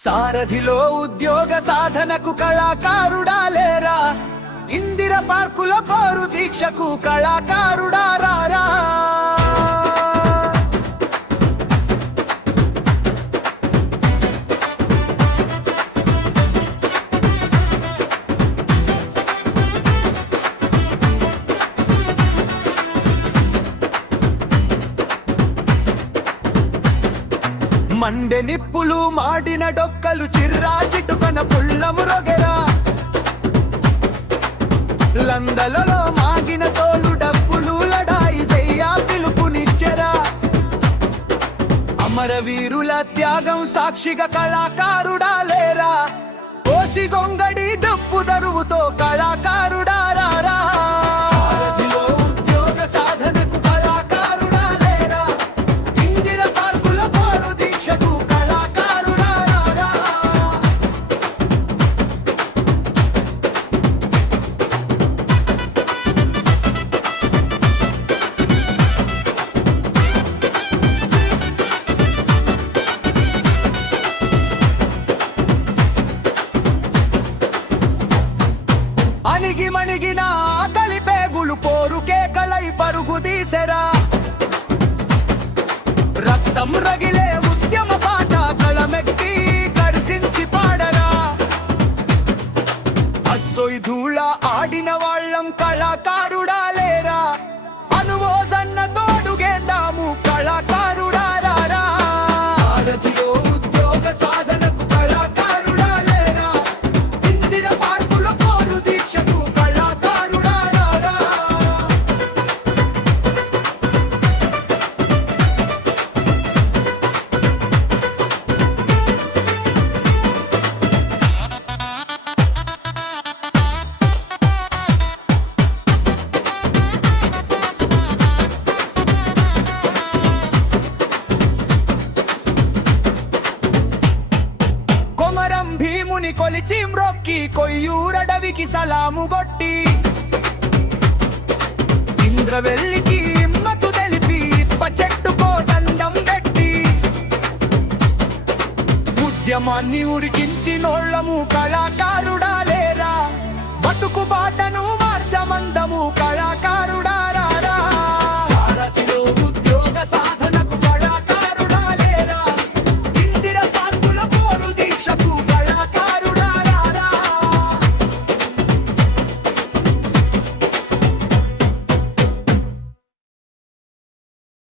సారథిలో ఉద్యోగ సాధనకు కళాకారుడా లేరా, ఇందిర పార్కుల పోరు దీక్షకు కళాకారుడా రారా. మండె నిప్పులు మాడిన డొక్కలు చిర్రా చిటుకన పుల్లము రొగెరా, లందలలో మాగిన తోలు డప్పులు లడాయి చెయ్యా పిలుపునిచ్చెరా. అమరవీరుల త్యాగం సాక్షిగా కళాకారుడా లేరా, కోసి గొంగడి డప్పు దరువుతో కళాకారుడా రారా. మణిగిన ఆకలి పేగులు పోరుకే కలై పరుగు తీసెరా, రక్తం రగిలే ఉద్యమ పాట కళమెక్కి గర్జించి పాడరా. అస్సొయ్ ధూళ ఆడిన వాళ్ళం కళాకారుడా లేరా, అనువోజన్న తోడుగేద్దాము కళాకారుడా రారా. సారథిలో ఉద్యోగ సాధనకు కళాకారుడా లేరా, ఇందిర పార్కుల పోరు దీక్షకు భీముని కొలిచి మ్రొక్కి కొయ్యూరడవికి సలాము గొట్టి, ఇంద్రవెల్లికి ఇమ్మతు తెలిపి ఇప్ప చెట్టుకో దండం పెట్టి, ఉద్యమాన్ని ఉరికించినోళ్ళము కళాకారుడా లేరా, బతుకు బాటను మార్చమందము కళాకారుడా